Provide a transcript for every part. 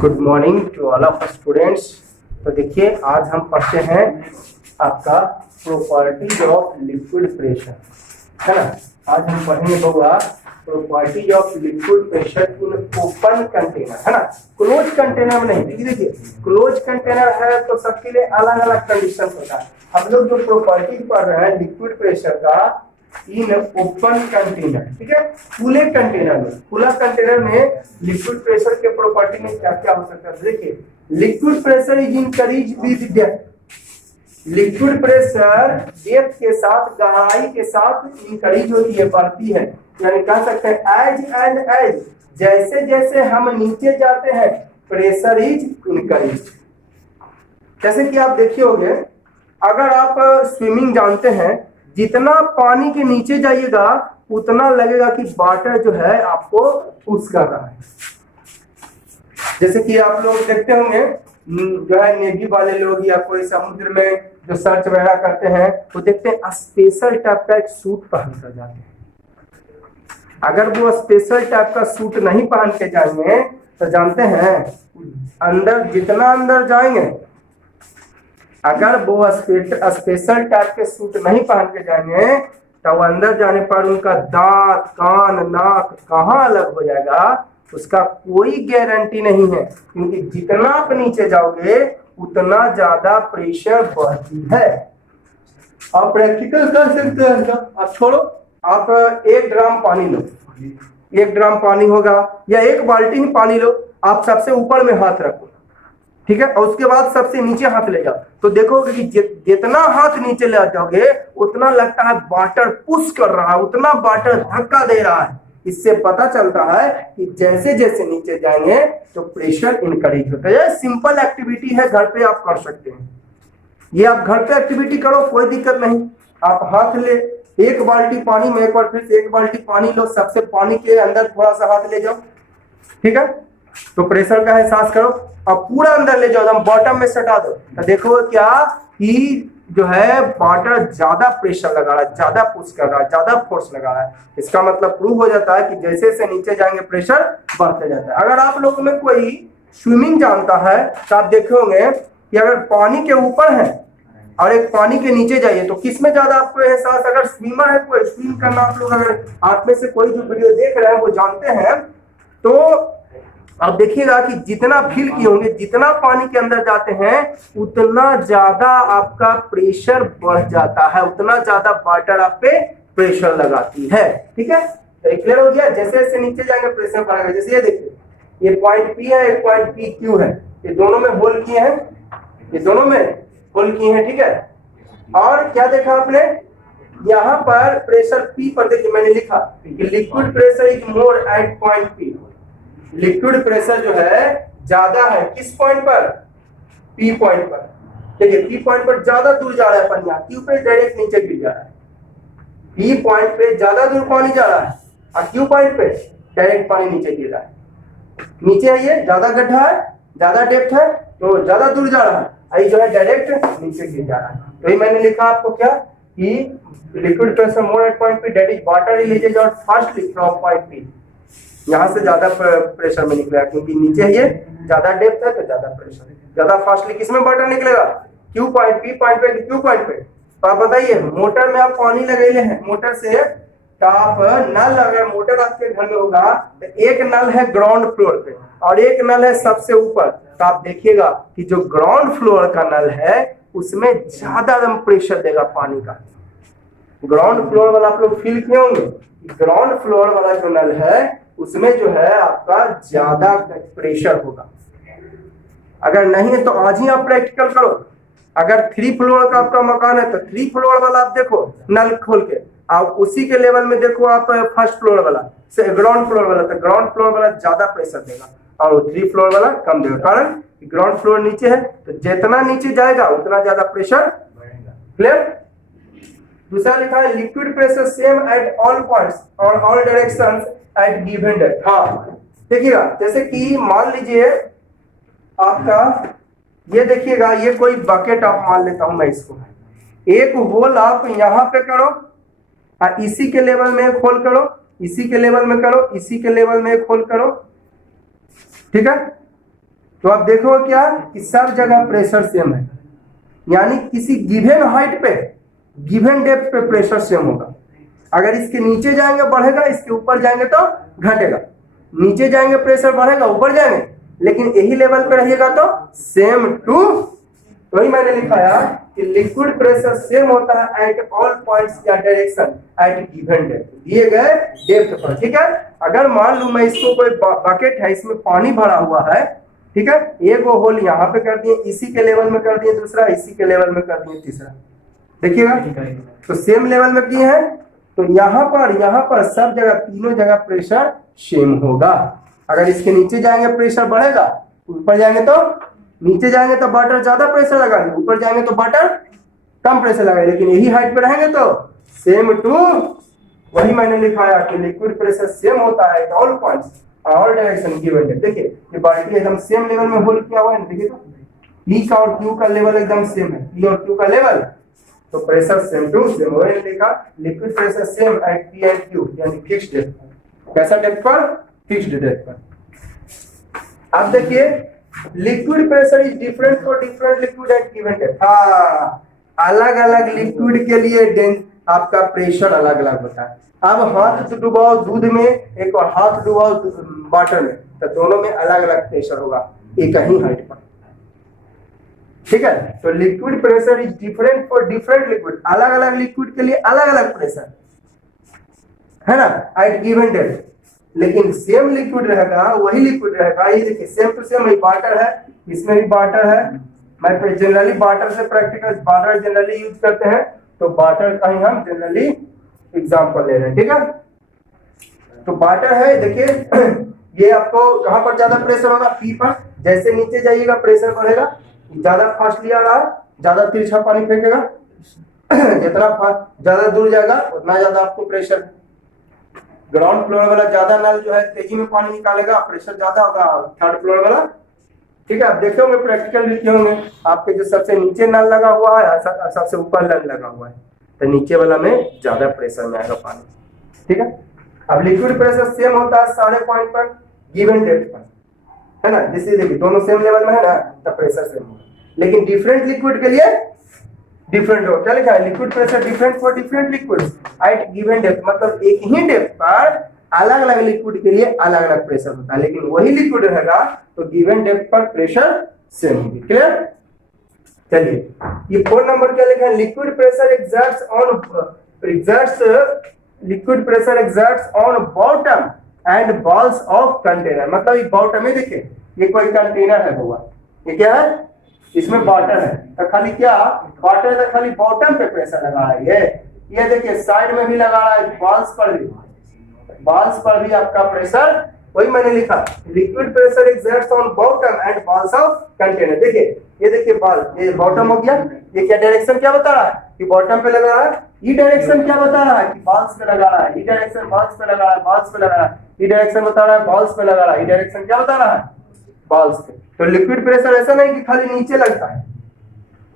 Good morning to all of students. तो देखिए आज हम पढ़ते हैं आपका प्रॉपर्टीज ऑफ लिक्विड प्रेशर, है ना। आज हम पढ़ेंगे बउआ properties of liquid pressure in open container, है ना। क्लोज कंटेनर में नहीं। देखिए क्लोज कंटेनर है तो सबके लिए अलग अलग कंडीशन होता है। हम लोग जो प्रॉपर्टीज पढ़ रहे हैं लिक्विड प्रेशर का इन ओपन कंटेनर, ठीक है। खुले कंटेनर में, खुला कंटेनर में लिक्विड प्रेशर के प्रॉपर्टी में क्या क्या हो सकता है। देखिए liquid pressure is increase with depth. Liquid pressure depth के साथ, गहराई के साथ इंक्रीज होती है, बढ़ती है। यानी कह सकते हैं एज एंड एज, जैसे जैसे हम नीचे जाते हैं प्रेशर इज इंक्रीज। जैसे कि आप देखिए होंगे, अगर आप स्विमिंग जानते हैं, जितना पानी के नीचे जाइएगा उतना लगेगा कि वाटर जो है आपको पुश कर रहा है। जैसे कि आप लोग देखते होंगे जो है नेवी वाले लोग या कोई समुद्र में जो सर्च वगैरह करते हैं तो देखते हैं स्पेशल टाइप का एक सूट पहन कर जाते हैं। अगर वो स्पेशल टाइप का सूट नहीं पहन के जाएंगे तो जानते हैं अंदर जितना अंदर जाएंगे, अगर वो स्पेशल टाइप के सूट नहीं पहन के जाएंगे तो अंदर जाने पर उनका दांत, कान, नाक कहाँ अलग हो जाएगा उसका कोई गारंटी नहीं है। क्योंकि जितना आप नीचे जाओगे उतना ज्यादा प्रेशर बढ़ती है। आप प्रैक्टिकल कर सकते हैं। आप छोड़ो, आप 1 ड्राम पानी लो, 1 ड्राम पानी होगा या 1 बाल्टी ही पानी लो, आप सबसे ऊपर में हाथ रखो, ठीक है, और उसके बाद सबसे नीचे हाथ ले जाओ तो देखोगे कि जितना हाथ नीचे ले जाओगे उतना लगता है वाटर पुश कर रहा है, उतना वाटर धक्का दे रहा है। इससे पता चलता है कि जैसे जैसे नीचे जाएंगे तो प्रेशर इंक्रीज होता है। सिंपल एक्टिविटी है, घर पे आप कर सकते हैं। ये आप घर पे एक्टिविटी करो, कोई दिक्कत नहीं। आप हाथ ले 1 बाल्टी पानी में, एक बार फिर से 1 बाल्टी पानी लो, सबसे पानी के अंदर थोड़ा सा हाथ ले जाओ, ठीक है। तो प्रेशर का एहसास करो और पूरा अंदर ले जाओ, हम बॉटम में सटा दो तो देखो क्या कि जो है वाटर ज्यादा प्रेशर लगा रहा है, ज्यादा पुश कर रहा है, ज्यादा फोर्स लगा रहा है। इसका मतलब प्रूव हो जाता है कि जैसे जैसे नीचे जाएंगे प्रेशर बढ़ते जाता है। अगर आप लोगों में कोई स्विमिंग जानता है तो आप देखे होंगे कि अगर पानी के ऊपर है और एक पानी के नीचे जाइए तो किसमें ज्यादा आपको एहसास, अगर स्विमर है कोई, स्विम करना आप लोग अगर आप में से कोई जो वीडियो देख रहे हैं वो जानते हैं, तो आप देखिएगा कि जितना फील किए होंगे, जितना पानी के अंदर जाते हैं उतना ज्यादा आपका प्रेशर बढ़ जाता है, उतना ज्यादा वाटर आप पे प्रेशर लगाती है, ठीक है। तो क्लियर हो गया। जैसे जैसे नीचे जाएंगे प्रेशर बढ़ेगा। जैसे ये देखिए, ये पॉइंट पी है, एक पॉइंट पी क्यू है, ये दोनों में होल किए हैं, ये दोनों में होल किए हैं, ठीक है। और क्या देखा आपने, यहाँ पर प्रेशर पी पर देखिए मैंने लिखा कि liquid pressure is more at point P. Liquid pressure जो है ज्यादा है किस पॉइंट पर, पी पॉइंट पर। देखिए पी पॉइंट पर ज्यादा दूर जा रहा है पानी, क्यू पे डायरेक्ट नीचे गिर जा रहा है। पी पॉइंट पे ज्यादा दूर पानी जा रहा है और क्यू पॉइंट पे डायरेक्ट पानी नीचे गिर रहा है। नीचे है ये ज्यादा गड्ढा है, ज्यादा डेप्थ है तो ज्यादा दूर जा रहा है, आई जो है डायरेक्ट नीचे गिर जा रहा है। तो ये मैंने लिखा आपको क्या कि liquid pressure more at point P, that is water releases out fastly from point P. यहाँ से ज्यादा प्रेशर में निकलेगा क्योंकि नीचे ये ज्यादा डेप्थ है तो ज्यादा प्रेशर, ज्यादा फास्टली किसमें वाटर निकलेगा, क्यू पॉइंट, पी पॉइंट पे, क्यू पॉइंट पे। तो आप बताइए मोटर में आप पानी लगे हैं, मोटर से तो आप नल, अगर मोटर आपके घर में होगा तो एक नल है ग्राउंड फ्लोर पे और एक नल है सबसे ऊपर। तो आप देखिएगा कि जो ग्राउंड फ्लोर का नल है उसमें ज्यादा प्रेशर देगा पानी का। ग्राउंड फ्लोर वाला आप लोग फील किए होंगे, ग्राउंड फ्लोर वाला जो नल है उसमें जो है आपका ज्यादा प्रेशर होगा। अगर नहीं है तो आज ही आप प्रैक्टिकल करो। अगर 3 फ्लोर का आपका मकान है तो 3 फ्लोर वाला आप देखो नल खोल के, आप उसी के लेवल में देखो आप फर्स्ट फ्लोर वाला से ग्राउंड फ्लोर वाला, तो ग्राउंड फ्लोर वाला ज्यादा प्रेशर देगा और 3 फ्लोर वाला कम देगा। कारण ग्राउंड फ्लोर नीचे है तो जितना नीचे जाएगा उतना ज्यादा प्रेशर बढ़ेगा। क्लियर। दूसरा लिखा है liquid pressure same at all points और all directions at given depth. हाँ देखिएगा, जैसे कि मान लीजिए आपका ये देखिएगा, ये कोई बकेट आप मान लेता हूं मैं इसको, एक होल आप यहाँ पे करो और इसी के लेवल में एक होल करो, इसी के लेवल में करो, इसी के लेवल में एक होल करो, ठीक है। तो आप देखो क्या कि सब जगह प्रेशर सेम है, यानी किसी गिवन हाइट पे गिवन डेप्थ पे प्रेशर सेम होगा। अगर इसके नीचे जाएंगे बढ़ेगा, इसके ऊपर जाएंगे तो घटेगा। नीचे जाएंगे प्रेशर बढ़ेगा, ऊपर जाएंगे, लेकिन यही लेवल पे रहिएगा तो सेम टू। वही मैंने लिखाया कि लिक्विड प्रेशर सेम होता है एट ऑल पॉइंट्स या डायरेक्शन एट गिवन डेप्थ, दिए गए डेप्थ पर। ठीक है, अगर मान लूं मैं इसको कोई बकेट है, इसमें पानी भरा हुआ है, ठीक है, एक वो होल यहाँ पे कर दिए, इसी के लेवल में कर दिए, दूसरा इसी के लेवल में कर दिए, तीसरा देखिएगा तो सेम लेवल में किए हैं। तो यहाँ पर सब जगह तीनों जगह प्रेशर सेम होगा। अगर इसके नीचे जाएंगे प्रेशर बढ़ेगा, ऊपर जाएंगे तो नीचे जाएंगे तो वाटर ज्यादा प्रेशर लगाएंगे, ऊपर जाएंगे तो वाटर कम प्रेशर लगाएंगे, लेकिन यही हाइट पे रहेंगे तो सेम टू। वही मैंने लिखाया कि लिक्विड प्रेशर सेम होता है all points all direction given depth. देखिए ये बाल्टी एकदम सेम लेवल में होल किया हुआ है, देखिए तो पी का और क्यू का लेवल एकदम सेम है, पी और क्यू का लेवल, तो प्रेशर सेम टू सेम। वही लिखा liquid pressure same at P and Q, यानी फिक्स्ड डेप्थ। कैसा डेप्थ पर? फिक्स्ड डेप्थ पर। अब देखिए liquid pressure is different for different liquid at given depth. अलग अलग लिक्विड के लिए आपका प्रेशर अलग अलग होता है। अब हाथ डुबाओ दूध में, एक और हाथ डुबाओ वाटर में, तो दोनों में अलग अलग प्रेशर होगा एक ही हाइट पर। ठीक है, तो liquid pressure is different for different liquid, अलग अलग लिक्विड के लिए अलग अलग प्रेशर है ना एट गिवन डेप्थ। लेकिन सेम लिक्विड रहेगा, वही लिक्विड रहेगा। ये देखिए सेम टू सेम, वाटर है, इसमें भी वाटर है। मैं जनरली वाटर से प्रैक्टिकल वाटर जनरली यूज करते हैं, तो वाटर का ही हम जनरली एग्जांपल ले रहे हैं। ठीक है, तो वाटर है, देखिए ये आपको कहां पर ज्यादा प्रेशर होगा? पी पर। जैसे नीचे जाइएगा प्रेशर बढ़ेगा, ज्यादा फास्ट लिया रहा, ज्यादा तिरछा पानी फेंकेगा, जितना ज्यादा दूर जाएगा उतना ज्यादा आपको प्रेशर। ग्राउंड फ्लोर वाला ज्यादा नल जो है तेजी में पानी निकालेगा, प्रेशर ज्यादा होगा। थर्ड फ्लोर वाला, ठीक है, आप देखे होंगे प्रैक्टिकल भी किए होंगे, आपके जो सबसे नीचे नल लगा हुआ है, सबसे ऊपर नल लगा हुआ है, तो नीचे वाला में ज्यादा प्रेशर में आएगा पानी। ठीक है, अब लिक्विड प्रेशर सेम होता है सारे पॉइंट पर गिवन डेप्थ पर, है ना। जैसे देखिए दोनों सेम लेवल में है ना, तो प्रेशर सेम होगा। लेकिन डिफरेंट लिक्विड के लिए डिफरेंट हो। क्या लिखा है? Liquid pressure different for different liquids at given depth, मतलब एक ही डेप्थ पर अलग अलग लिक्विड के लिए अलग अलग प्रेशर होता है, लेकिन वही लिक्विड रहेगा तो गिवन डेप्थ पर प्रेशर सेम होगी। क्लियर? चलिए ये 4 नंबर क्या लिखा है? Liquid pressure exerts on bottom and walls of container. मतलब ये बॉटम में देखिए ये कोई कंटेनर है हुआ, ये क्या है? इसमें वाटर है, तो खाली क्या वाटर है, तो खाली बॉटम पे प्रेशर लगा रहा है। ये देखिए साइड में भी लगा रहा है, वॉल्स पर भी आपका प्रेशर। वही मैंने लिखा liquid pressure exerts on bottom and walls of container. देखिए ये देखिए बॉल, ये बॉटम हो गया, ये क्या डायरेक्शन क्या बता रहा है कि बॉटम पे लगा रहा है, ये डायरेक्शन क्या बता रहा है कि वॉल्स पे लगा रहा है, ये डायरेक्शन वॉल्स पे लगा रहा है, वॉल्स पे लगा रहा है, ये डायरेक्शन बता रहा है वॉल्स पे लगा रहा है, ये डायरेक्शन क्या बता रहा है वॉल्स पे। तो लिक्विड प्रेशर ऐसा नहीं कि खाली नीचे लगता है,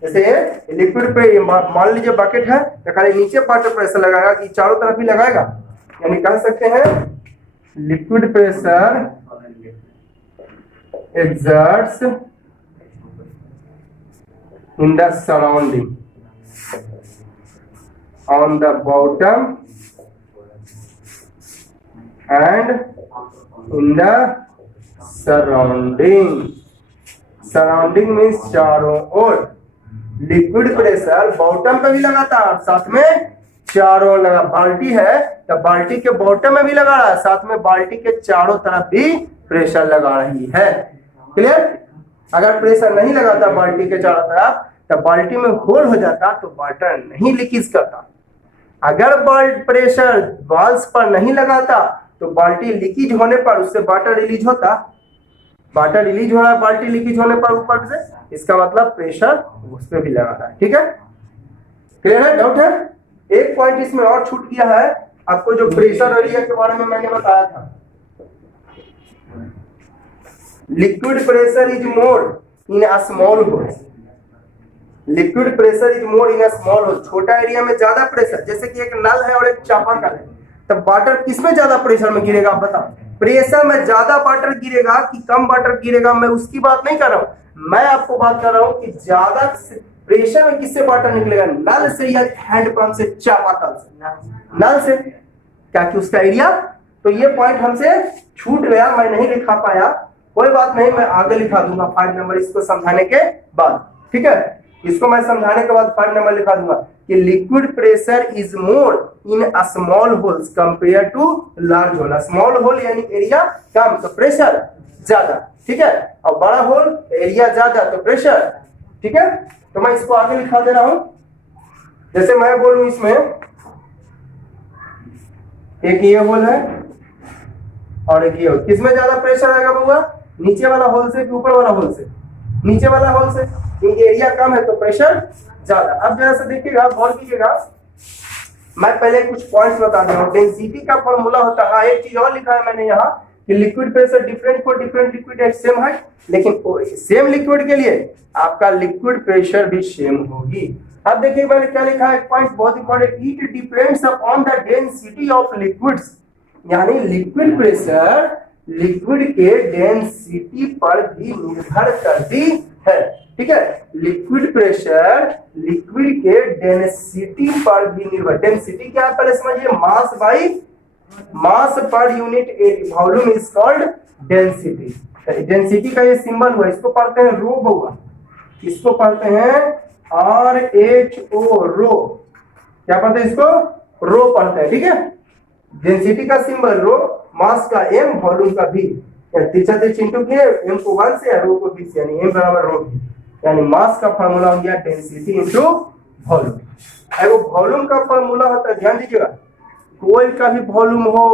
जैसे लिक्विड पे मान लीजिए बकेट है तो खाली नीचे वाटर प्रेशर लगाएगा कि चारों तरफ ही लगाएगा। यानी कह सकते हैं liquid pressure exerts in the surrounding on the bottom and in the surrounding means चारों ओर। लिक्विड प्रेशर बॉटम पे भी लगाता है, साथ में चारों लगा। बाल्टी है तो बाल्टी के बॉटम में भी लगा रहा है, साथ में बाल्टी के चारों तरफ भी प्रेशर लगा रही है। क्लियर? अगर प्रेशर नहीं लगाता बाल्टी के चारों तरफ तो बाल्टी में होल हो जाता तो वाटर नहीं लीकेज करता। अगर प्रेशर वाल्स पर नहीं लगाता तो बाल्टी लीकेज होने पर उससे वाटर रिलीज होता। वाटर रिलीज हो रहा है बाल्टी लीकेज होने पर ऊपर से, इसका मतलब प्रेशर उस पर भी लगा रहा है। ठीक है? क्लियर है? डाउट है? एक पॉइंट इसमें और छूट गया है आपको, जो प्रेशर एरिया के बारे में मैंने बताया था। Liquid pressure is more in a small hole. Liquid pressure is more in a small hole. छोटा एरिया में ज्यादा प्रेशर, जैसे कि एक नल है और एक चापाकल है, तब वाटर किसमें ज्यादा प्रेशर में गिरेगा आप बताओ? प्रेशर में ज्यादा वाटर गिरेगा कि कम वाटर गिरेगा, मैं उसकी बात नहीं कर रहा हूं। मैं आपको बात कर रहा हूं कि ज्यादा प्रेशर में किससे वाटर निकलेगा, नल से या हैंडपंप से, चापाकल से। नल से, क्या कि उसका एरिया। तो ये पॉइंट हमसे छूट गया, मैं नहीं लिखा पाया, कोई बात नहीं, मैं आगे लिखा दूंगा 5 नंबर इसको समझाने के बाद। ठीक है, इसको मैं समझाने के बाद 5 नंबर लिखा दूंगा कि liquid pressure is more in a small holes compare to large hole. Small hole यानी एरिया कम तो प्रेशर ज्यादा, ठीक है, और बड़ा होल एरिया ज्यादा तो प्रेशर। ठीक है, तो मैं इसको आगे लिखा दे रहा हूं। जैसे मैं बोलूं इसमें एक ये होल है और एक ये होल, किसमें ज्यादा प्रेशर आएगा बउआ, नीचे वाला होल से कि ऊपर वाला होल से, नीचे वाला होल से, क्योंकि एरिया कम है तो प्रेशर ज्यादा। अब जरा से देखिएगा, गौर कीजिएगा, मैं पहले कुछ पॉइंट्स बता दे रहा हूं। डेंसिटी का फॉर्मूला होता है, एक चीज और लिखा है मैंने यहाँ कि liquid pressure different for different liquid eight same height, लेकिन सेम लिक्विड के लिए आपका लिक्विड प्रेशर भी सेम होगी। अब देखिए मैंने क्या लिखा है, एक पॉइंट बहुत important, it depends upon the density of liquids, यानी लिक्विड प्रेशर लिक्विड के डेंसिटी पर भी निर्भर करती है। ठीक है, लिक्विड प्रेशर लिक्विड के डेंसिटी पर भी निर्भर। डेंसिटी क्या है पहले समझिए, mass by mass per unit area, volume is called density. Density का ये सिंबल हुआ, इसको पढ़ते हैं रो बउआ, इसको पढ़ते हैं RHO रो। क्या पढ़ते हैं इसको, रो पढ़ते हैं। ठीक है, डेंसिटी का सिंबल रो, मास का m, वॉल्यूम का v, इंटू किए m को 1 से रो को v से, यानी m बराबर रो v, यानी मास का फार्मूला हो गया डेंसिटी इंटू वॉल्यूम। वो वॉल्यूम का फार्मूला होता है, ध्यान दीजिएगा, कोई का भी वॉल्यूम हो,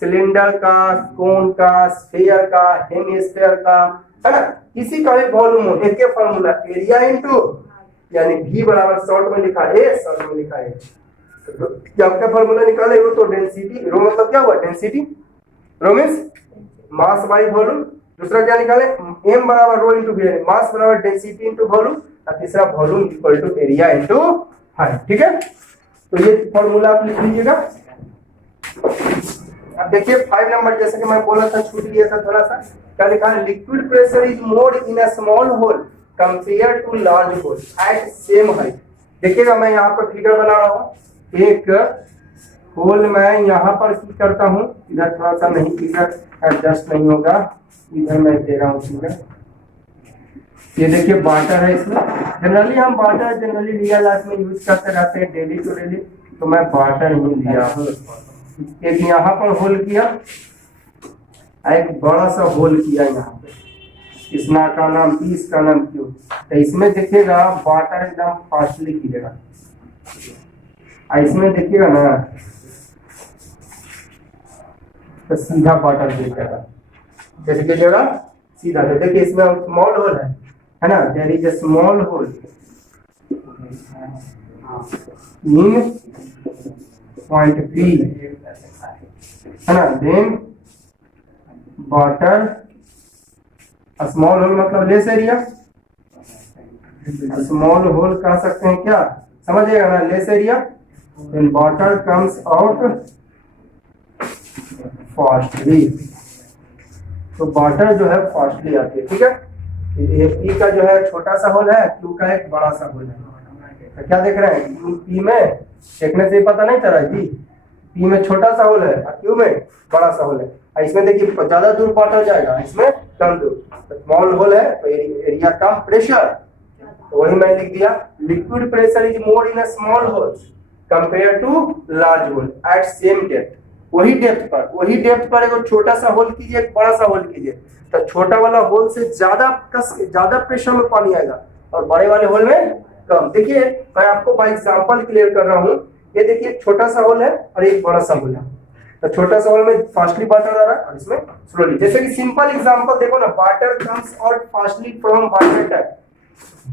सिलेंडर का, कोन का, स्फीयर का, हेमिस्फीयर का, है ना, किसी का भी वॉल्यूम हो, एक फार्मूला एरिया इंटू, यानी v बराबर शॉर्ट में लिखा है, शॉर्ट में लिखा है, तो आपका फार्मूला निकाले हो तो डेंसिटी, रो मतलब क्या हुआ, density, rho means mass by volume. दूसरा क्या निकाले, m बराबर रो इंटू v, मास बराबर डेंसिटी इंटू वॉल्यूम, और तीसरा volume equal to area into height. ठीक है, तो ये फॉर्मूला आप लिख लीजिएगा। अब देखिए 5 नंबर, जैसे कि मैं बोला था, छूट गया था थोड़ा सा, क्या लिखा है, liquid pressure is more in a small hole compare to large hole at same height. देखिएगा मैं यहाँ पर फिगर बना रहा हूँ, एक होल मैं यहाँ पर की करता हूँ, इधर थोड़ा सा नहीं, इधर एडजस्ट नहीं होगा, इधर मैं दे रहा हूँ फिगर। ये देखिए वाटर है, इसमें जनरली हम वाटर जनरली रियल लाइफ में यूज करते रहते हैं डेली टू डेली, तो मैं वाटर ही लिया हूँ। एक यहाँ पर होल किया, एक बड़ा सा होल किया यहाँ पे, इसना का नाम P, इसका नाम Q। तो इसमें देखिएगा वाटर एकदम फास्टली गिरेगा, इसमें देखिएगा ना तो सीधा वाटर गिर जाएगा, जैसे गिरेगा सीधा। तो देखिए इसमें स्मॉल होल है ना, there is a small hole in point P, है ना, देन वाटर, स्मॉल होल मतलब लेस एरिया, स्मॉल होल कह सकते हैं क्या, समझिएगा ना, less area, then water comes out fastly, तो वाटर जो है फास्टली आती है। ठीक है, ये P का जो है छोटा सा होल है, Q का एक बड़ा सा होल है, तो क्या देख रहे हैं, P में देखने से पता नहीं चला जी, P में छोटा सा होल है और Q में बड़ा सा होल है। इसमें देखिए ज्यादा दूर वाटर जाएगा, इसमें कम दूर, तो स्मॉल होल है तो एरिया कम, प्रेशर, तो वही मैं लिख दिया, liquid pressure is more in a small hole compare to large hole at same depth. वही डेप्थ पर एक छोटा सा होल कीजिए, एक बड़ा सा होल कीजिए, तो छोटा वाला होल से ज्यादा प्रेशर में पानी आएगा और बड़े वाले होल में कम। देखिए मैं आपको बाय एग्जांपल क्लियर कर रहा हूँ, ये देखिए छोटा सा होल है और एक बड़ा सा होल है, तो छोटा सा होल में फास्टली वाटर आ रहा है और इसमें स्लोली। जैसे कि सिंपल एग्जांपल देखो ना, water comes out fastly from water tap,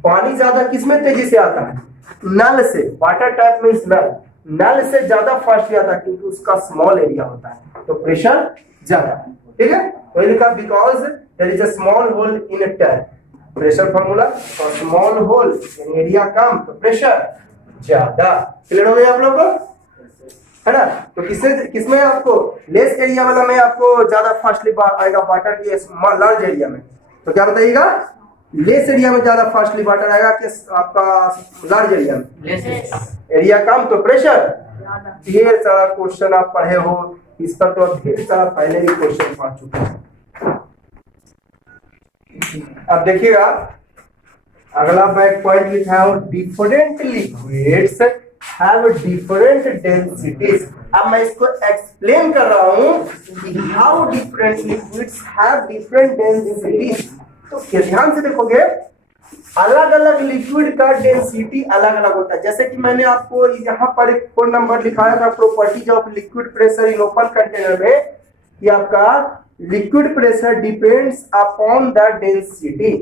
पानी ज्यादा किसमें तेजी से आता है, नल से, वाटर टैप मींस नल, नल से ज्यादा फास्टली आता है क्योंकि उसका स्मॉल एरिया होता है, तो प्रेशर ज्यादा है। ठीक है, तो लिखा because there is a small hole in a tap, pressure formula, और स्मॉल होल एरिया कम तो प्रेशर ज्यादा। क्लियर हो गया आप लोगों को? है ना। तो किसमें आपको लेस एरिया वाला में आपको ज्यादा फास्टली आएगा वाटर की लार्ज एरिया में, तो क्या बताइएगा, लेस एरिया में ज्यादा फास्टली वाटर आएगा कि आपका लार्ज एरिया में, एरिया कम तो प्रेशर। ढेर सारा क्वेश्चन आप पढ़े हो इस पर, तो ढेर सारा पहले भी क्वेश्चन पढ़ चुके हैं। अब देखिएगा अगला मैं एक पॉइंट लिखा है, different liquids have different densities. अब मैं इसको एक्सप्लेन कर रहा हूं कि how different liquids have different densities. तो ध्यान से देखोगे अलग अलग लिक्विड का डेंसिटी अलग अलग होता है। जैसे कि मैंने आपको यहाँ पर एक 4 नंबर लिखाया था, properties of liquid pressure in open container में, कि आपका liquid pressure depends upon the density.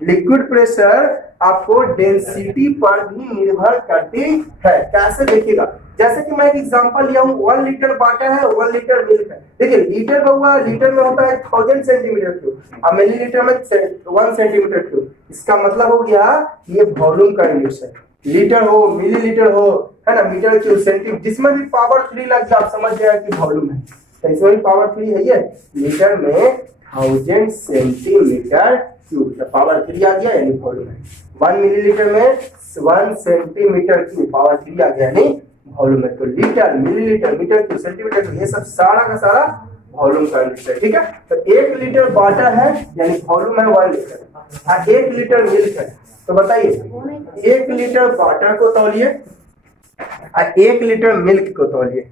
Liquid pressure आपको डेंसिटी पर भी निर्भर करती है। कैसे देखिएगा, जैसे कि मैं एक एग्जांपल लिया हूं, 1 लीटर वाटर है, 1 लीटर मिल्क है। देखिए लीटर हुआ, लीटर में होता है 1000 सेंटीमीटर क्यूब और मिलीलीटर में 1 सेंटीमीटर क्यूब। इसका मतलब हो गया ये वॉल्यूम का यूनिट है। लीटर हो, मिलीलीटर हो, है ना, मीटर क्यूब, सेंटीमीटर, जिसमें भी पावर 3 लग जाए आप समझ जाए कि वॉल्यूम है। तो इसमें भी पावर 3 है। ये लीटर में 1000 सेंटीमीटर क्यूब, पावर 3 आ गया यानी वॉल्यूम है। 1 मिलीलीटर में 1 सेंटीमीटर क्यूब, पावर 3 आ गया यानी वॉल्यूम है। तो litre, millilitre, metre cube, centimetre cube, ये सब सारा का सारा वॉल्यूम का यूनिट है। ठीक है, तो 1 लीटर वाटर है यानी वॉल्यूम है 1 लीटर, और 1 लीटर मिल्क है। तो बताइए 1 लीटर वाटर को तौलिए और 1 लीटर मिल्क को तौलिए,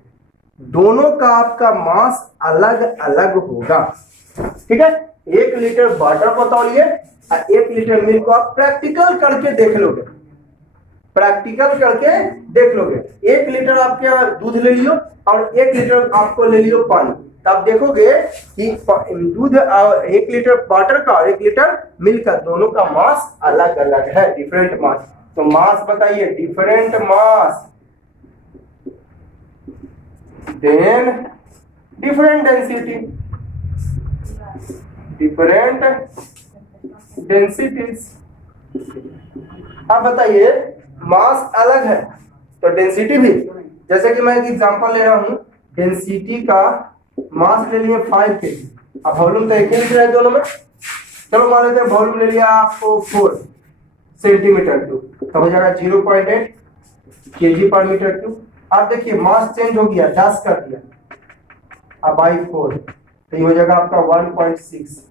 दोनों का आपका मास अलग अलग होगा। ठीक है, 1 लीटर वाटर को तौलिए और 1 लीटर मिल्क को आप प्रैक्टिकल करके देख लोगे, प्रैक्टिकल करके देख लोगे। 1 लीटर आपके दूध ले लियो और 1 लीटर आपको ले लियो पानी, तो आप देखोगे कि दूध 1 लीटर वाटर का और 1 लीटर मिल्क का दोनों का मास अलग अलग है, डिफरेंट मास। तो मास बताइए, different mass then different density, different densities. अब बताइए मास अलग है तो डेंसिटी भी। जैसे कि मैं एक एग्जांपल ले रहा हूं, डेंसिटी का मास ले लिए 5 केजी, अब वॉल्यूम तो एक ही लीटर है दोनों में। चलो मान लेते हैं वॉल्यूम ले लिया आपको 4 सेंटीमीटर क्यूब, तो हो जाएगा 0.8 केजी पर मीटर क्यूब। अब देखिए मास चेंज हो गया, 10 कर दिया, अब बाई 4, तो ये हो जाएगा आपका 1.6।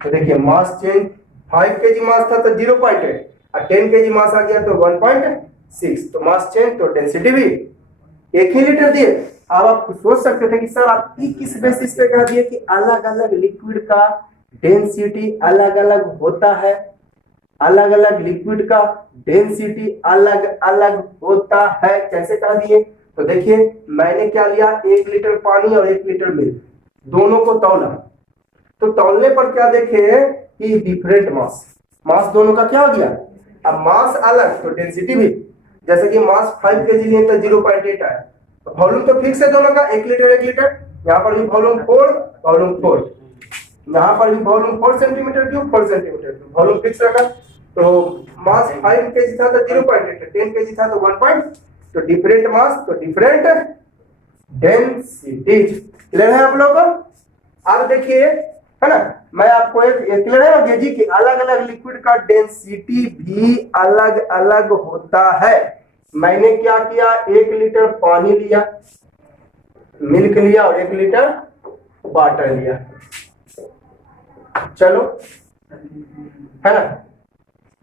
तो देखिए मास चेंज, 5 केजी मास था तो 0.8 और 10 केजी मास आ गया तो 1.6। तो मास चेंज तो डेंसिटी भी एक ही लीटर दिए। अब आप सोच सकते थे कि सर आप किस बेसिस पे कह दिए कि अलग अलग लिक्विड का डेंसिटी अलग अलग होता है, अलग अलग लिक्विड का डेंसिटी अलग अलग होता है, कैसे कह दिए? तो देखिए मैंने क्या लिया, 1 लीटर पानी और 1 लीटर मिल्क, दोनों को तौला। तो तौलने पर क्या देखे कि डिफरेंट मास, मास दोनों का क्या हो गया, अब मास अलग तो डेंसिटी भी। जैसे कि मास 5 केजी लिए तो 0.8 आया, तो वॉल्यूम तो फिक्स है दोनों का, 1 लीटर 1 लीटर। यहाँ पर भी वॉल्यूम 4, वॉल्यूम 4, यहाँ पर भी volume 4 centimetre cube, 4 centimetre cube, volume fix रखा। तो मास 5 केजी था तो 0.8, 10 केजी था तो 1. तो डिफरेंट मास तो डिफरेंट डेंसिटीज। क्लियर है आप लोगों को? अब देखिए, है ना, मैं आपको एक क्लियर है ना जी कि अलग अलग लिक्विड का डेंसिटी भी अलग अलग होता है। मैंने क्या किया, 1 लीटर पानी लिया, मिल्क लिया और 1 लीटर वाटर लिया। चलो, है ना,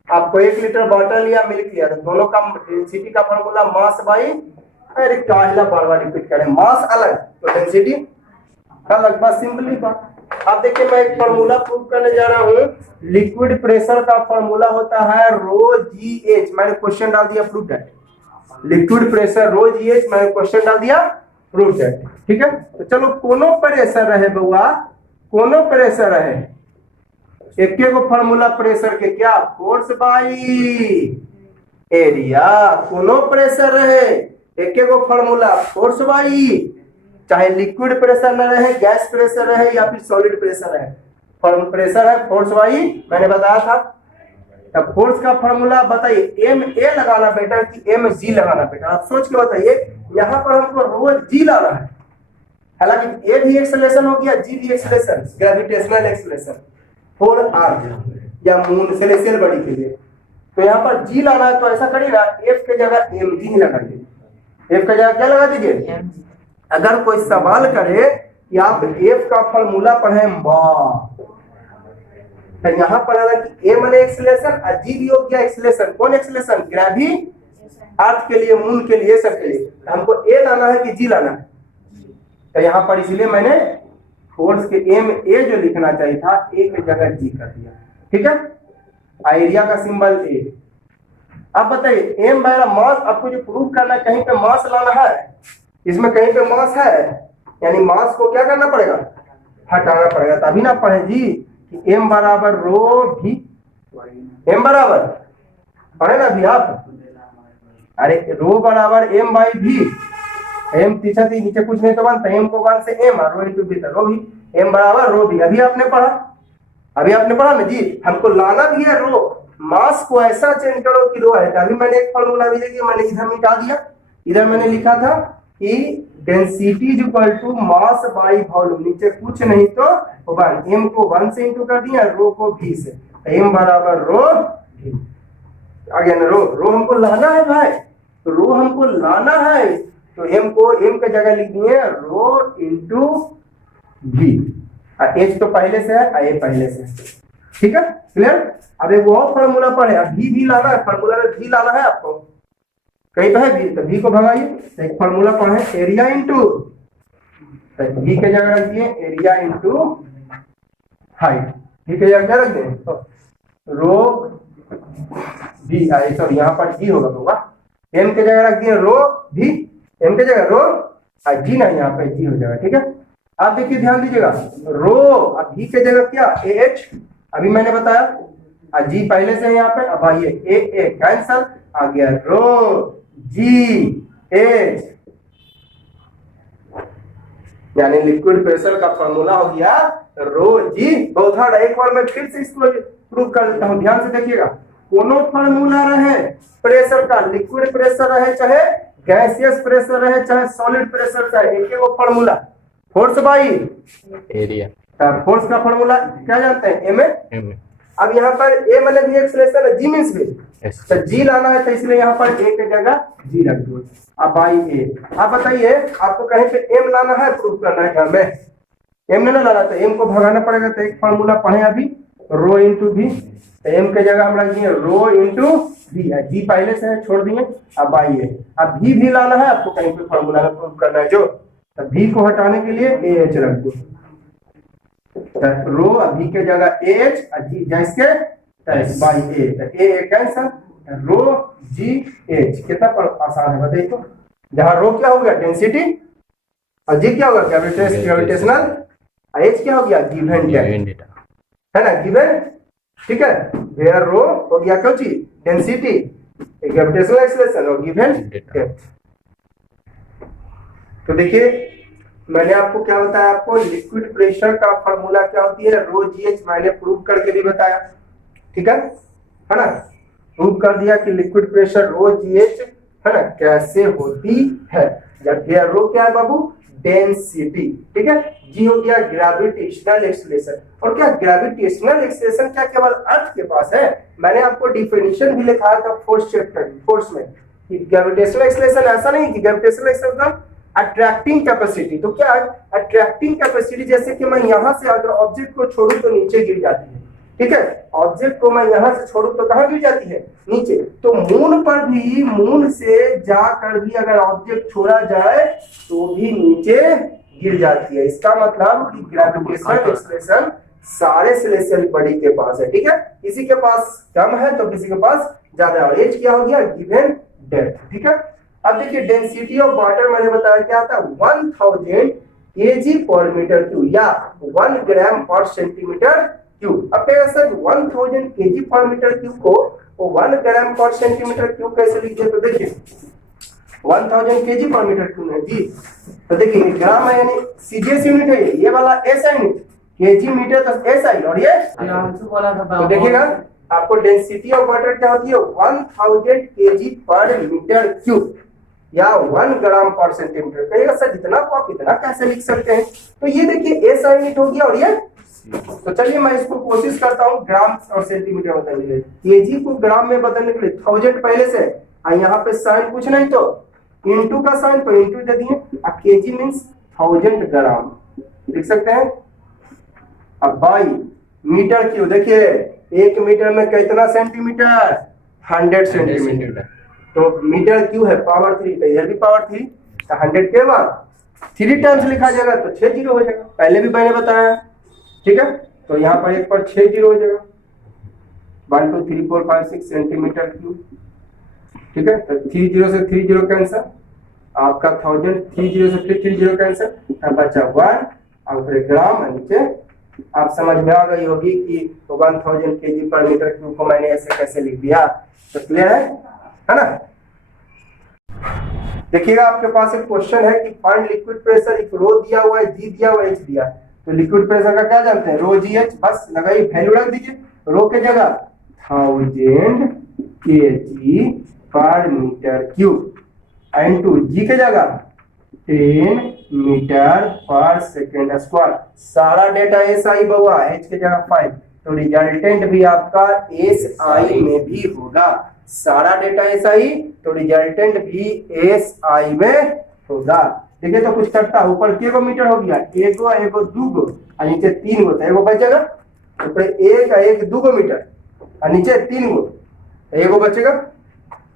आपको 1 लीटर वाटर लिया, मिल्क लिया, तो दोनों का डेंसिटी का फॉर्मूला मास बाई, अरे काहिला बार बार रिपीट करें, मास अलग तो डेंसिटी अलग, बस सिंपली बात। अब देखिए मैं एक फॉर्मूला प्रूव करने जा रहा हूं। लिक्विड प्रेशर का फॉर्मूला होता है रो जी एच, मैंने क्वेश्चन डाल दिया prove that. Liquid pressure rho G H, मैंने क्वेश्चन डाल दिया प्रूव दैट। ठीक है, तो चलो कोनो प्रेशर रहे बउआ, कोनो प्रेशर रहे, एक को फॉर्मूला प्रेशर के क्या, फोर्स बाई एरिया। कोनो प्रेशर रहे एक को फॉर्मूला फोर्स बाई, चाहे लिक्विड प्रेशर न रहे, गैस प्रेशर रहे या फिर सॉलिड प्रेशर रहे, फॉर्म प्रेशर है फोर्स बाई, मैंने बताया था तब फोर्स का फॉर्मूला बताइए, एम ए लगाना बेटर कि एम जी लगाना बेटर? आप सोच के बताइए। यहाँ पर हमको रो जी लाना है, हालांकि ए भी एक्सेलरेशन हो गया, जी भी acceleration, gravitational acceleration for earth या मून सेलेस्टियल बॉडी के लिए। तो यहाँ पर जी लाना है, तो ऐसा करिएगा एफ के जगह एम जी लगा दीजिए। एफ के जगह क्या लगा दीजिए? अगर कोई सवाल करे कि आप एफ का फॉर्मूला पढ़े तो यहाँ पर आना कि ए माने एक्सेलरेशन और जी भी हो गया एक्सेलरेशन। कौन एक्सेलरेशन? ग्रेवी, अर्थ के लिए, मून के लिए, सब के लिए। तो हमको ए लाना है कि जी लाना है? तो यहाँ पर इसलिए मैंने फोर्स के एम ए जो लिखना चाहिए था, ए की जगह जी कर दिया। ठीक है, एरिया का सिंबल ए। अब बताइए एम बाय मास, आपको जो प्रूव करना है, कहीं पे मास लाना है, इसमें कहीं पे मास है, यानी मास को क्या करना पड़ेगा? हटाना पड़ेगा। तभी ना पढ़े जी कि एम बराबर रो भी, एम बराबर पढ़े ना भी आप? अरे रो बराबर एम बाई भी, एम पीछे थी नीचे कुछ नहीं तो बनता, एम को वन से एम और रो इंटू भी, रो भी, एम बराबर रो भी। अभी आपने पढ़ा, अभी आपने पढ़ा ना जी। हमको लाना भी है रो, मास को ऐसा चेंज करो कि रो है। अभी मैंने एक फॉर्मूला भी देखिए, मैंने इधर मिटा दिया। इधर मैंने लिखा था कि density is equal to mass by volume, नीचे कुछ नहीं तो वन, एम को वन से इंटू कर दिया, रो को भी से, एम बराबर रो भी। आगे ना रो, रो हमको लाना है भाई, तो रो हमको लाना है, तो एम को एम के जगह लिख दिए रो इंटू भी। एच तो पहले से है, ए पहले से। ठीक है, क्लियर? अब एक और फॉर्मूला पढ़े, अब भी लाना है, फॉर्मूला में भी लाना है आपको। कहीं तो है भी, तो भी को भगाइए। तो एक फॉर्मूला पढ़े, एरिया इंटू, भी के जगह रख दिए एरिया इंटू हाइट। भी के जगह क्या रख दें? तो रो भी, सॉरी यहाँ पर जी होगा, एम के जगह रख दिए रो भी, एम के जगह रो और जी नहीं, यहाँ पे जी हो जाएगा। ठीक है, आप देखिए ध्यान दीजिएगा, रो अब भी के जगह क्या ए एच, अभी मैंने बताया, और जी पहले से है यहाँ पे। अब आइए ए ए कैंसल, आ गया रो जी एच, यानी लिक्विड प्रेशर का फॉर्मूला हो गया रो जी। बहुत हार्ड, एक बार मैं फिर से इसको प्रूव कर देता हूं, ध्यान से देखिएगा। कोनो फॉर्मूला रहे प्रेशर का, लिक्विड प्रेशर रहे चाहे गैसियस प्रेशर रहे चाहे सॉलिड प्रेशर रहे, एक वो formula force by area. Force का फॉर्मूला क्या जानते हैं? M A. अब यहाँ पर ए मतलब भी एक्सेलरेशन है, जी मींस भी, तो जी लाना है, तो इसलिए यहाँ पर ए की जगह जी रख दो। अब बाई ए। अब बताइए आपको कहीं पे एम लाना है, प्रूव करना है, हमें एम नहीं लाना, तो एम को भगाना पड़ेगा। तो एक फॉर्मूला पढ़े अभी, रो इंटू भी, तो एम के जगह हम रख दिए रो इंटू भी, जी पहले से है छोड़ दिए। अब आइए अब भी लाना है आपको, कहीं पे फॉर्मूला में प्रूव करना है जो, तो भी को हटाने के लिए ए एच रख दो, रो अभी के जगह एच, जी जैसे बाई ए, तो ए कैंसल, रो जी एच। कितना आसान है बताइए तो। जहां रो क्या हो गया? डेंसिटी, और जी क्या होगा? ग्रेविटेशनल, एच क्या हो गया? गिवन डेटा, है ना, गिवन। ठीक है, वेयर रो हो गया क्या चीज? डेंसिटी, ग्रेविटेशनल एक्सेलरेशन और गिवन डेप्थ। तो देखिए मैंने आपको क्या बताया, आपको लिक्विड प्रेशर का फॉर्मूला क्या होती है? रो जी एच, मैंने प्रूव करके भी बताया। ठीक है ना, प्रूव कर दिया कि liquid pressure rho G H है ना कैसे होती है। जब रो क्या है बाबू? डेंसिटी। ठीक है, जी हो गया ग्रेविटेशनल एक्सेलरेशन। और क्या ग्रेविटेशनल एक्सेलरेशन क्या केवल अर्थ के पास है? मैंने आपको डिफिनेशन भी लिखा था फोर्स चैप्टर फोर्स में कि ग्रेविटेशनल एक्सेलरेशन ऐसा नहीं कि ग्रेविटेशनल एक्सेलरेशन अट्रैक्टिंग कैपेसिटी। तो क्या है अट्रैक्टिंग कैपेसिटी? जैसे कि मैं यहां से अगर ऑब्जेक्ट को छोड़ू तो नीचे गिर जाती है। ठीक है, ऑब्जेक्ट को मैं यहां से छोड़ू तो कहां गिर जाती है? नीचे। तो मून पर भी, मून से जाकर भी अगर ऑब्जेक्ट छोड़ा जाए तो भी नीचे गिर जाती है। इसका मतलब कि ग्रेविटेशनल एक्सेलरेशन सारे सेलेस्टियल बॉडी के पास है। ठीक है, किसी के पास कम है तो किसी के पास ज्यादा। और एच क्या हो गया? Given depth. ठीक है, अब देखिए डेंसिटी ऑफ वाटर मैंने बताया क्या था? 1000 kg पर मीटर क्यूब या 1 ग्राम पर सेंटीमीटर क्यूब। अब सर 1000 kg पर मीटर क्यूब को 1 ग्राम पर सेंटीमीटर क्यूब कैसे लिखते हैं? तो देखिए 1000 kg पर मीटर क्यूब है जी। तो देखिए ग्राम है यानी सीजीएस यूनिट है, ये वाला एसआई यूनिट, केजी मीटर तो एसआई, और ये तो देखिएगा आपको डेंसिटी ऑफ वाटर क्या होती है 1000 kg पर मीटर क्यूब या 1 ग्राम पर सेंटीमीटर। कहिएगा सर इतना को आप इतना कैसे लिख सकते हैं? तो ये देखिए SI यूनिट हो गया और ये, तो चलिए मैं इसको कोशिश करता हूँ ग्राम और सेंटीमीटर बदलने के लिए। केजी को ग्राम में बदलने के लिए 1000 पहले से, और यहाँ पे साइन कुछ नहीं तो इंटू का साइन तो इंटू दे दिए, अब केजी मीन्स 1000 ग्राम लिख सकते हैं। अब बाई मीटर क्यूब, देखिए 1 मीटर में कितना सेंटीमीटर 100 सेंटीमीटर, तो मीटर क्यूब है पावर 3, तो यह भी पावर 3, तो 100 के बाद 3 टाइम्स लिखा जाएगा तो 6 जीरो हो जाएगा, पहले भी मैंने बताया, ठीक है। तो यहाँ पर एक पर 6 जीरो हो जाएगा, 1 2 3 4 5 6 सेंटीमीटर क्यूब, ठीक है। तो 3 जीरो से 3 जीरो कैंसर, आपका 1000, 3 जीरो से फिर 3 जीरो कैंसर, बचा 1 और फिर ग्राम नीचे। आप समझ में आ गई होगी कि 1000 kg पर मीटर क्यूब को मैंने ऐसे कैसे लिख दिया, तो क्लियर है ना। देखिएगा आपके पास एक क्वेश्चन है कि फाइंड लिक्विड प्रेशर, एक रो दिया हुआ है, जी दिया हुआ है, एच दिया है, तो लिक्विड प्रेशर का क्या जानते हैं रो जी एच, बस लगाइए वैल्यू रख दीजिए, रो के जगह 1000 kg पर मीटर क्यूब इनटू जी के जगह 10 मीटर पर सेकेंड स्क्वायर। सारा डेटा SI बउआ, H के जगह 5, तो रिजल्टेंट भी आपका SI में भी होगा। सारा डेटा SI, तो रिजल्टेंट भी SI में होगा। देखिए तो कुछ करता, ऊपर के गो मीटर हो गया, एगो एगो दूगो और नीचे 3 गो, तो एगो बचेगा, ऊपर एक 2 गो मीटर और नीचे 3 गो, एगो बचेगा,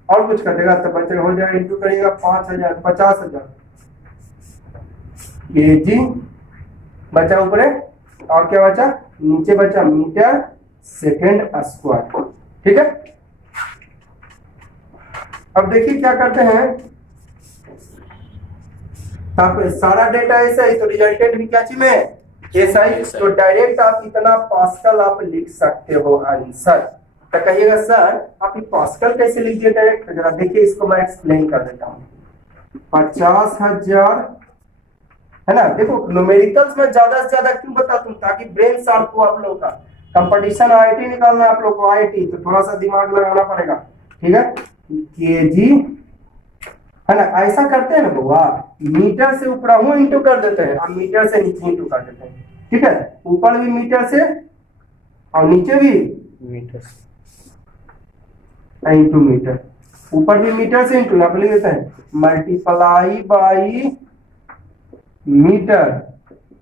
और कुछ कटेगा तो बचेगा, हो जाएगा इंटू करिएगा 5000 50,000 केजी बचा ऊपर, और क्या बचा नीचे बचा मीटर सेकेंड स्क्वायर, ठीक है। अब देखिए क्या करते हैं, आप सारा डेटा ऐसा ही, तो रिजल्टेंट भी क्या चीज में SI, तो डायरेक्ट आप इतना पास्कल आप लिख सकते हो आंसर। तो कहिएगा सर आप ये पास्कल कैसे लिख दिए डायरेक्ट, जरा देखिए इसको मैं एक्सप्लेन कर देता हूँ। 50,000 है ना, देखो न्यूमेरिकल्स में ज्यादा से ज्यादा क्यों बताता हूँ, ताकि ब्रेन शार्प हो आप लोगों का। कंपटीशन IIT निकालना है आप लोग को, IIT तो थोड़ा सा दिमाग लगाना पड़ेगा, ठीक है। केजी है ना, ऐसा करते हैं ना बुआ, मीटर से ऊपर हूँ इंटू कर देते हैं और मीटर से नीचे इंटू कर देते हैं, ठीक है। ऊपर भी मीटर से और नीचे भी मीटर से इंटू मीटर, ऊपर भी मीटर से इंटू, आप लिख देते हैं multiply by metre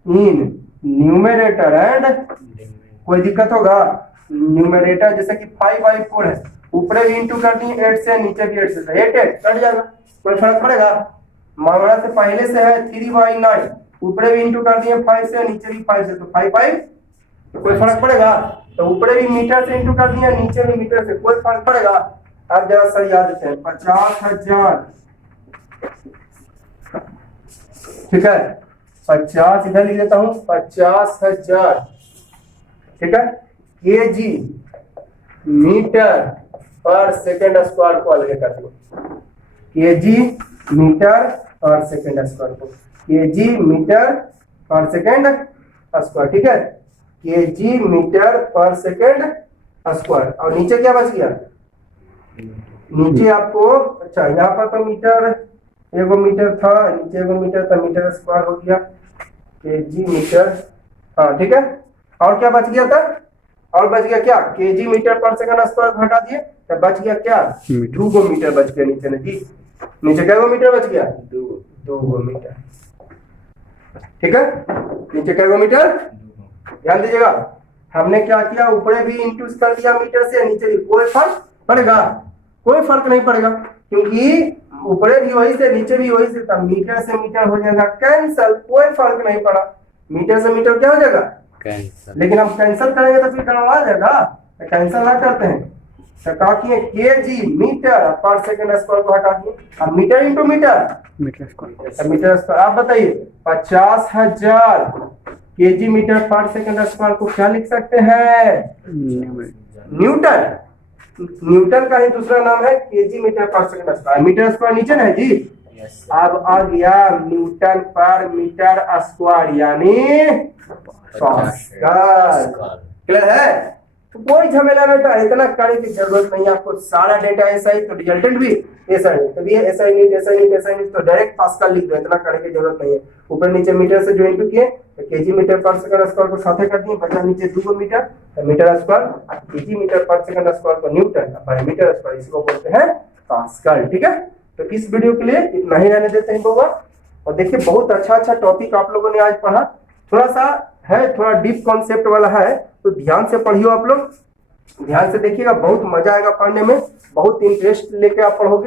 in numerator and, कोई दिक्कत होगा न्यूमेरेटर, जैसे कि 5/4 है, ऊपर भी इंटू कर दिए 8 से, नीचे भी 8 से, 8 कट जाएगा, कोई फर्क पड़ेगा। मामला से पहले से है 3/9, ऊपर भी इंटू कर दिए 5 से, नीचे भी 5 से, तो 5/5, तो कोई फर्क पड़ेगा। तो ऊपर भी मीटर से इंटू कर दिया, नीचे भी मीटर से, कोई फर्क पड़ेगा। अब जरा सर याद रखें 50,000, ठीक है, 50 इधर लिख देता हूं 50,000, ठीक है, केजी मीटर पर सेकेंड स्क्वायर को अलग कर दो, केजी मीटर पर सेकेंड स्क्वायर को, केजी मीटर पर सेकेंड स्क्वायर, ठीक है, केजी मीटर पर सेकेंड स्क्वायर। और नीचे क्या बच गया, नीचे आपको, अच्छा यहाँ पर तो मीटर, एगो मीटर था, नीचे एगो मीटर था, मीटर स्क्वायर हो गया, केजी मीटर, हाँ ठीक है। और क्या बच गया था, और बच गया क्या, केजी मीटर पर सेकंड स्क्वायर हटा दिए, तो बच गया क्या 2 मीटर बच गया नीचे ने जी, नीचे क्या मीटर बच गया 2 मीटर, ठीक है, नीचे क्या मीटर, ध्यान दीजिएगा। हमने क्या किया, ऊपर भी इंटू कर दिया मीटर से, नीचे भी, कोई फर्क पड़ेगा, कोई फर्क नहीं पड़ेगा, क्योंकि ऊपर भी वही से नीचे भी वही से, तब मीटर से मीटर हो जाएगा कैंसल, कोई फर्क नहीं पड़ा, मीटर से मीटर क्या हो जाएगा कैंसल। लेकिन हम कैंसल करेंगे तो फिर गड़बड़ा जाएगा, तो कैंसल ना करते हैं, तो क्या किए केजी मीटर पर सेकंड स्क्वायर को हटा दिए, अब metre into metre, metre square. आप बताइए 50,000 केजी मीटर पर सेकंड स्क्वायर को क्या लिख सकते हैं, न्यूटन, न्यूटन का ही दूसरा नाम है केजी मीटर पर सेकंड स्क्वायर, मीटर स्क्वायर नीचे ना है जी। अब आ गया न्यूटन पर मीटर स्क्वायर यानी पास्कल, क्लियर है। तो कोई झमेला नहीं था, इतना करने की जरूरत नहीं है आपको। सारा डेटा ऐसा ही तो रिजल्टेंट भी ऐसा ही, तो ये ऐसा ही नहीं तो डायरेक्ट पास्कल लिख दो, इतना करने की जरूरत नहीं है। ऊपर नीचे मीटर से जो इनटू किए तो केजी मीटर पर सेकंड स्क्वायर को साथे कर दिए, बचा नीचे 2 मीटर तो मीटर स्क्वायर और केजी मीटर पर सेकंड स्क्वायर को न्यूटन पर मीटर स्क्वायर, इसको बोलते हैं पास्कल। ठीक है, तो इस वीडियो के लिए इतना ही रहने देते हैं लोगों। और देखिए बहुत अच्छा टॉपिक आप लोगों ने आज पढ़ा, थोड़ा सा है, थोड़ा डीप कॉन्सेप्ट वाला है, तो ध्यान से पढ़ियो आप लोग, ध्यान से देखिएगा, बहुत मजा आएगा पढ़ने में, बहुत इंटरेस्ट लेके आप पढ़ोगे।